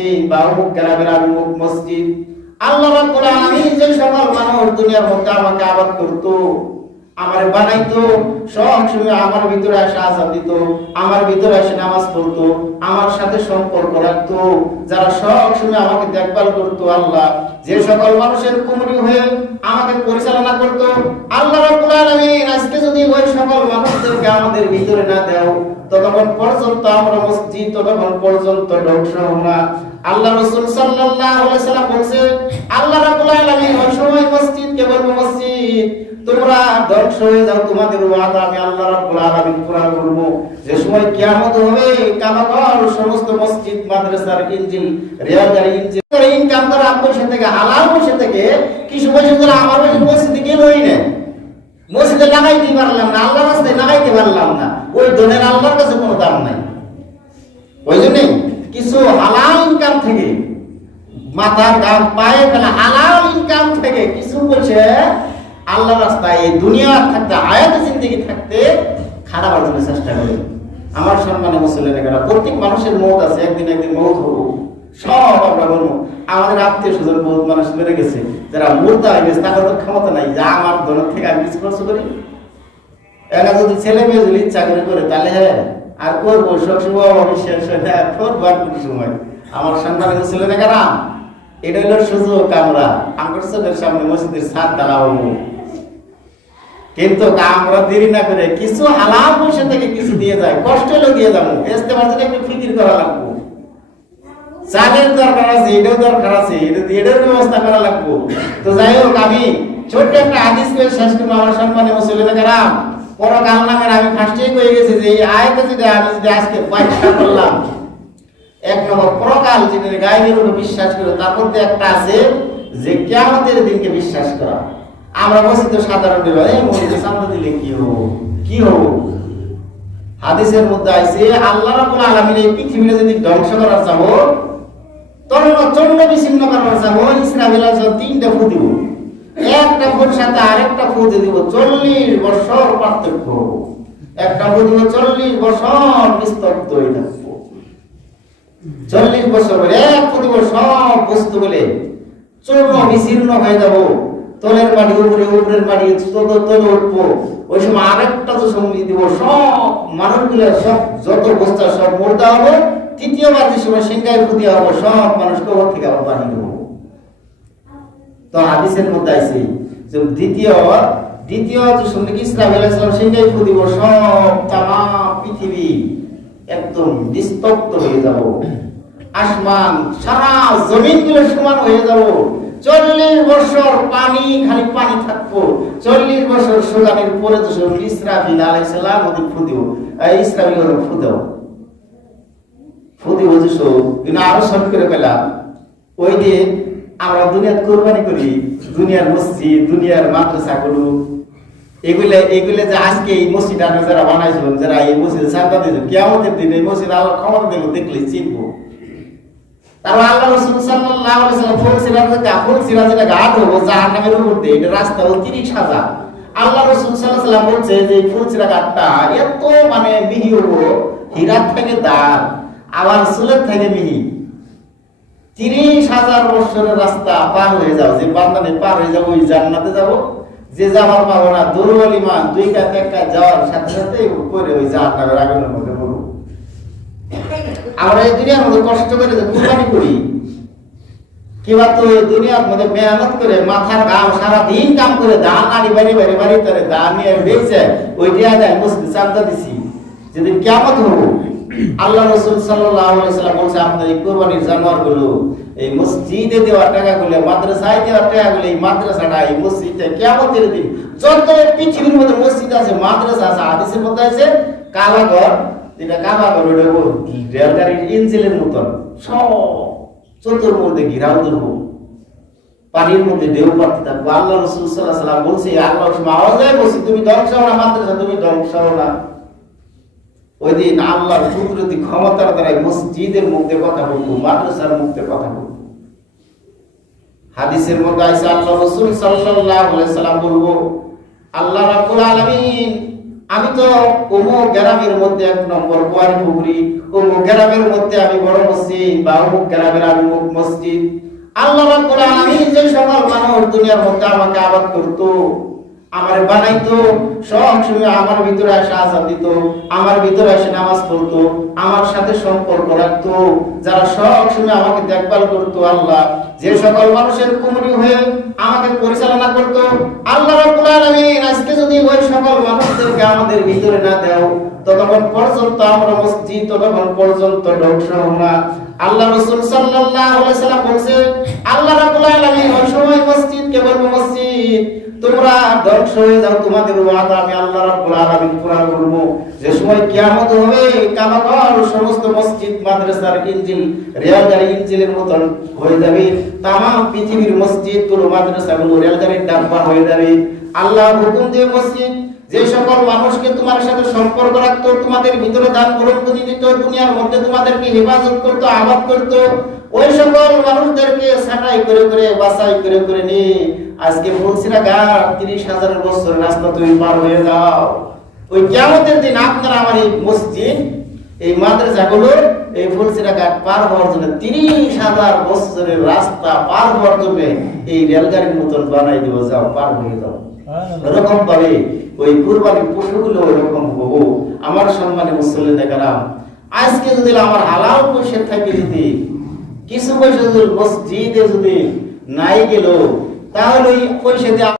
মসজিদ বা অমুক গ্রামের অমুক মসজিদ। আল্লাহ রাব্বুল আলামিন যে সকল মানুষ দুনিয়ার মধ্যে আমাকে আবাদ করতো, আমার বানাইতো, সব সময় আমার ভিতরে এসে আযান দিত, আমার ভিতরে এসে নামাজ পড়তো, আমার সাথে সম্পর্ক রাখতো, যারা সব সময় আমাকে দেখভাল করতো, আল্লাহ যে সকল মানুষের কুমরি হয়ে আমাকে পরিচালনা করতো, আল্লাহ রাব্বুল আলামিন আজকে যদি ওই সকল মানুষদেরকে আমাদের ভিতরে না দাও, ততক্ষণ পর্যন্ত আমরা মসজিদ ততক্ষণ পর্যন্ত ধ্বংস হব না। আল্লাহ রাসূল সাল্লাল্লাহু আলাইহি সাল্লাম বলেছে, আল্লাহ রাব্বুল আলামিন ওই সময় মসজিদকে বলবে, মসজিদ তোমরা ধ্বংস হয়ে যাও, তোমাদের ওয়াদা আমি আল্লাহ রাব্বুল আলামিন পুরা করব। যে সময় কিয়ামত হবে, কাবাগর সমস্ত মসজিদ মাদ্রাসার ইঞ্জিল রিয়াজার ইঞ্জিল ইনকাম করা পয়সা থেকে, হালাল পয়সা থেকে কিছু পয়সা করে আমার মসজিদে গেলই না, মসজিদে লাগাইতে পারলাম না, আল্লাহর রাস্তায় লাগাইতে পারলাম না, ওই ধনের আল্লাহর কাছে কোনো দাম নাই। ওই জন্যই কিছু হালাল ইনকাম থেকে, মাথার দাম পায়ে ফেলা হালাল ইনকাম থেকে কিছু পয়সা আল্লাহর রাস্তায় এই দুনিয়া থাকতে, হায়াতে জিন্দেগি থাকতে খারাপের জন্য চেষ্টা করি। আমার সম্মানে মুসলিমেরা, প্রত্যেক মানুষের মৌত আছে, একদিন একদিন মৌত হবো, সব আমরা বলবো। আমাদের আত্মীয় স্বজন বহুত মানুষ বেড়ে গেছে, যারা মুর্দা হয়ে গেছে, তাদের তো ক্ষমতা নাই যা আমার ধনের থেকে আমি কিছু খরচ করি। এরা যদি ছেলে মেয়ে যদি ইচ্ছা করে তাহলে হ্যাঁ আর করবো, সবসময় অবিশ্বাস সময়। আমার সম্মানে মুসলিমেরা, এটা হলো সুযোগ, আমরা আমার চোখের সামনে মসজিদের ছাদ দাঁড়াবো, কিন্তু আমরা দেরি না করে কিছু হালাল পয়সা থেকে কিছু দিয়ে যায়, কষ্ট হলে দিয়ে যাবো, ইস্তেমার জন্য একটু ফিকির করা লাগবো, চালের দরকার আছে, এটাও দরকার আছে, এটার ব্যবস্থা করা লাগবো। তো যাই হোক, আমি ছোট্ট একটা হাদিস করে শেষ করবো। আমার সম্মানে মুসলিমেরা, পরকাল নামের আমি ফার্স্টেই কয়ে গেছি যে এই আয়াতে যদি আমি যদি আজকে ব্যাখ্যা করলাম, এক নম্বর পরকাল যেটা গায়েবের উপর বিশ্বাস করে, তার মধ্যে একটা আছে যে কিয়ামতের দিনকে বিশ্বাস করা। আমরা বলছি তো সাধারণ মসজিদে চাঁদা দিলে কি হবো, কি হবো? হাদিসের মধ্যে আছে আল্লাহ রাব্বুল আলামিন এই পৃথিবীতে যদি ধ্বংস করার চাবো, চন্ন বিচ্ছিন্ন করার চাবো, ইসরাফিল আলাইহিস তিনটা ফু দিব, একটা ফুর সাথে আরেকটা ফু দিব, 40 বছর পার্থক্য, একটা ফু দিব 40 বছর নিস্তব্ধ হয়ে থাকবো, 40 বছর এক ফু দিব, সব বস্তু বলে চূর্ণ বিচ্ছিন্ন হয়ে যাবো, তলের মাটি উপরে, উপরের মাটি তলে উঠবো। ওই সময় আরেকটা তো সঙ্গী দিব, সব মানুষগুলো সব যত বস্তা সব মুর্দা হবো, তৃতীয়বার যে সময় সিংহায় ফু দেওয়া হবো, সব মানুষ কবর থেকে আবার বাহির হবো। তো হাদিসের মধ্যে আছে যে দ্বিতীয় যে সঙ্গে ইসরাফিল আলাইহিস সালাম সিংহায় ফু দিব, সব তামাম পৃথিবী একদম নিস্তব্ধ হয়ে যাব, আসমান সারা জমিন গুলো সমান হয়ে যাব, 40 বছর পানি খালি পানি থাকবো, 40 বছর সুগানের পরে তো ইসরাফিল আলাইহিস সালাম ওদের ফু দিব, ইসরাফিল ওদের ফু দিব যে কিন্তু আরো শর্ট করে পেলাম, ওই যে আমরা দুনিয়ার কোরবানি করি, দুনিয়ার মসজিদ, দুনিয়ার মাদ্রাসা গুলো, এগুলা যে আজকে এই মসজিদ আমরা যারা বানাইছিলাম, যারা এই মসজিদে চাঁদা দিয়েছিল, কিয়ামতের দিন এই মসজিদ আল্লাহ ক্ষমতা দেব, দেখলেই চিনবো। তারপর আল্লাহ রাসূল সাল্লাল্লাহু আলাইহি ওয়াসাল্লাম বলছিলেন যে কাফুর সিরাজের ঘাট হবো জাহান্নামের উপর দিয়ে, এটা রাস্তা হলো 30,000। আল্লাহ রাসূল সাল্লাল্লাহু আলাইহি ওয়াসাল্লাম বলছে যে ফুলসিরা ঘাটটা এত মানে মিহি হবো, হীরার থেকে দাঁড়, আবার সুলের থেকে মিহি, 30,000 বছরের রাস্তা পার হয়ে যাও, যে বান্দানে পার হয়ে যাবো ওই জান্নাতে যাবো, যে যাওয়ার পাবো না দুর্বল ইমান, 2 কাজ 1 কাজ যাওয়ার সাথে সাথে করে ওই জাহান্নামের আগুনের মধ্যে পড়বো। আমরা এই দুনিয়ার মধ্যে কষ্ট করে যে কুরবানি করি, কিংবা তো দুনিয়ার মধ্যে মেহনত করে মাথার ঘাম সারা দিন কাম করে ধান আনি বাড়ি তারে ধান নিয়ে বেচে ওই দিয়া যায় মসজিদে চাঁদা দিছি, যেদিন কিয়ামত হবো আল্লাহ রাসূল সাল্লাল্লাহু আলাইহি ওয়াসাল্লাম বলছে আপনার এই কুরবানির জানোয়ারগুলো, এই মসজিদে দেওয়া টাকাগুলো, মাদ্রাসায় দেওয়া টাকাগুলো, এই মাদ্রাসাটা এই মসজিদটা কিয়ামতের দিন যত পৃথিবীর মধ্যে মসজিদ আছে, মাদ্রাসা আছে, হাদিসের মধ্যে আছে কাবাঘর, যেটা কাবাঘর ওটা রেলগাড়ির ইঞ্জিনের মতন সব চতুর্মধ্যে ঘিরাও ধরবো, পানির মধ্যে ঢেউ পাড়তে থাকবো। আল্লাহ রাসূল সাল্লাল্লাহু আলাইহি ওয়াসাল্লাম বলছে আল্লাহ আওয়াজে বলছি তুমি ধ্বংস হও না, মাদ্রাসা তুমি ধ্বংস হও না। ওই দিন আল্লাহর কুদরতি ক্ষমতার দ্বারা মসজিদের মধ্যে কথা বলবো, মাদ্রাসার মধ্যে কথা বলবো। হাদিসের মধ্যে আছে আল্লাহ রাসূল সাল্লাল্লাহু আলাইহি ওয়াসাল্লাম বলবো আল্লাহ রাব্বুল আলামিন আমি তো অমুক গ্রামের মধ্যে 1 নম্বর গোয়ারি পুকুরি, অমুক গ্রামের মধ্যে আমি বড় মসজিদ, বা অমুক গ্রামের আমি অমুক মসজিদ। আল্লাহ রাব্বুল আলামিন যে সকল মানুষ দুনিয়ার মধ্যে আমাকে আবাদ করতো, আমার বানাইতো, সব সময় আমার ভিতরে এসে আযান দিত, আমার ভিতরে এসে নামাজ পড়তো, আমার সাথে সম্পর্ক রাখতো, যারা সব সময় আমাকে দেখভাল করতো। আল্লাহ যে সকল মানুষের কুমরি হয়ে আমাকে পরিচালনা করতো, আল্লাহ রাব্বুল আলামিন আজকে যদি ওই সকল মানুষদেরকে আমাদের ভিতরে না দাও, ততক্ষণ পর্যন্ত আমরা মসজিদ ততক্ষণ পর্যন্ত ধ্বংস হব না। আল্লাহ রাসূল সাল্লাল্লাহু আলাইহি সাল্লাম বলেছে, আল্লাহ রাব্বুল আলামিন ওই সময় মসজিদকে বলবে, মসজিদ তোমরা ধ্বংস হয়ে যাও, তোমাদের ওয়াদা আমি আল্লাহ রাব্বুল আলামিন পুরা করব। যে সময় কিয়ামত হবে, কাবাগর সমস্ত মসজিদ মাদ্রাসার ইঞ্জিল রেলগাড়ি ইঞ্জিলের মতন হয়ে যাবে, তামাম পৃথিবীর মসজিদগুলো মাদ্রাসাগুলো রেলগাড়ির ডাব্বা হয়ে যাবে। আল্লাহ হুকুম দিয়ে মসজিদ যে সকল মানুষকে তোমার সাথে সম্পর্ক রাখতো, তোমাদের ভিতরে দান বরকতি দিত, দুনিয়ার মধ্যে তোমাদেরকে হেফাজত করতো, আবাদ করতো, ওই সকল মানুষদেরকে ছাঁটাই করে করে বাছাই করে করে নিয়ে আজকে ফুলসিরা ঘাট 30,000 বছর রাস্তা তুমি পার হয়ে যাও। ওই কিয়ামতের দিন আপনারা আমার এই মসজিদ, এই মাদ্রাসাগুলো, এই ফুলসিরা ঘাট পার হওয়ার জন্য 30,000 বছরের রাস্তা পার হওয়ার জন্য এই রেলগাড়ির মতন বানাই দিব, যাও পার হয়ে যাও। এরকম ভাবে ওই কুরবানির পশুগুলো এরকম হবো। আমার সম্মানে মুসল্লিনে কেরাম, আজকে যদি আমার হালাল পয়সা থাকে, যদি কিছু পয়সা যদি মসজিদে যদি নাই গেল, তাহলে ওই পয়সা দিয়ে